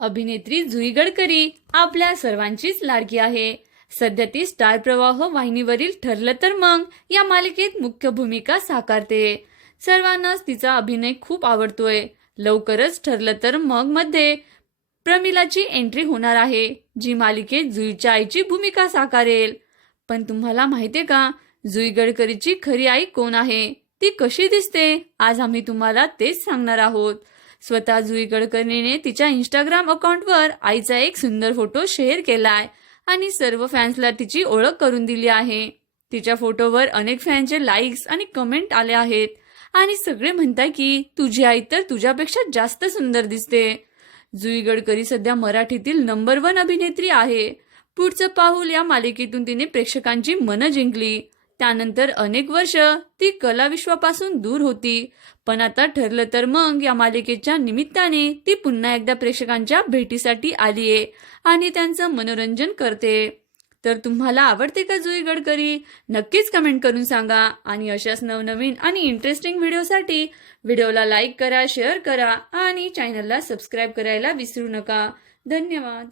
अभिनेत्री जुई गडकरी आपल्या सर्वांचीच लाडकी आहे. सध्या ती स्टार प्रवाह वाहिनीवरील ठरलं तर मग या मालिकेत मुख्य भूमिका साकारते. सर्वांनाच तिचा अभिनय खूप आवडतोय. लवकरच ठरलं तर मग मध्ये प्रमिलाची एंट्री होणार आहे जी मालिकेत जुईच्या आईची भूमिका साकारेल. पण तुम्हाला माहितीये का जुई गडकरीची खरी आई कोण आहे? ती कशी दिसते? आज आम्ही तुम्हाला तेच सांगणार आहोत. स्वतः जुई गडकरीने तिच्या इंस्टाग्राम अकाउंटवर आईचा एक सुंदर फोटो शेअर केलाय आणि सर्व फॅन्सला तिची ओळख करून दिली आहे. तिच्या फोटोवर अनेक फॅनचे लाईक्स आणि कमेंट आले आहेत आणि सगळे म्हणताय की तुझी आई तर तुझ्यापेक्षा जास्त सुंदर दिसते. जुई गडकरी सध्या मराठीतील नंबर वन अभिनेत्री आहे. पुढचं पाऊल या मालिकेतून तिने प्रेक्षकांची मनं जिंकली. त्यानंतर अनेक वर्ष ती कलाविश्वापासून दूर होती. पण आता ठरलं तर मग या मालिकेच्या निमित्ताने ती पुन्हा एकदा प्रेक्षकांच्या भेटीसाठी आलीये आणि त्यांचं मनोरंजन करते. तर तुम्हाला आवडते का जुई गडकरी? नक्कीच कमेंट करून सांगा. आणि अशाच नवनवीन आणि इंटरेस्टिंग व्हिडिओसाठी व्हिडिओला लाईक करा शेअर करा आणि चॅनलला सबस्क्राईब करायला विसरू नका. धन्यवाद.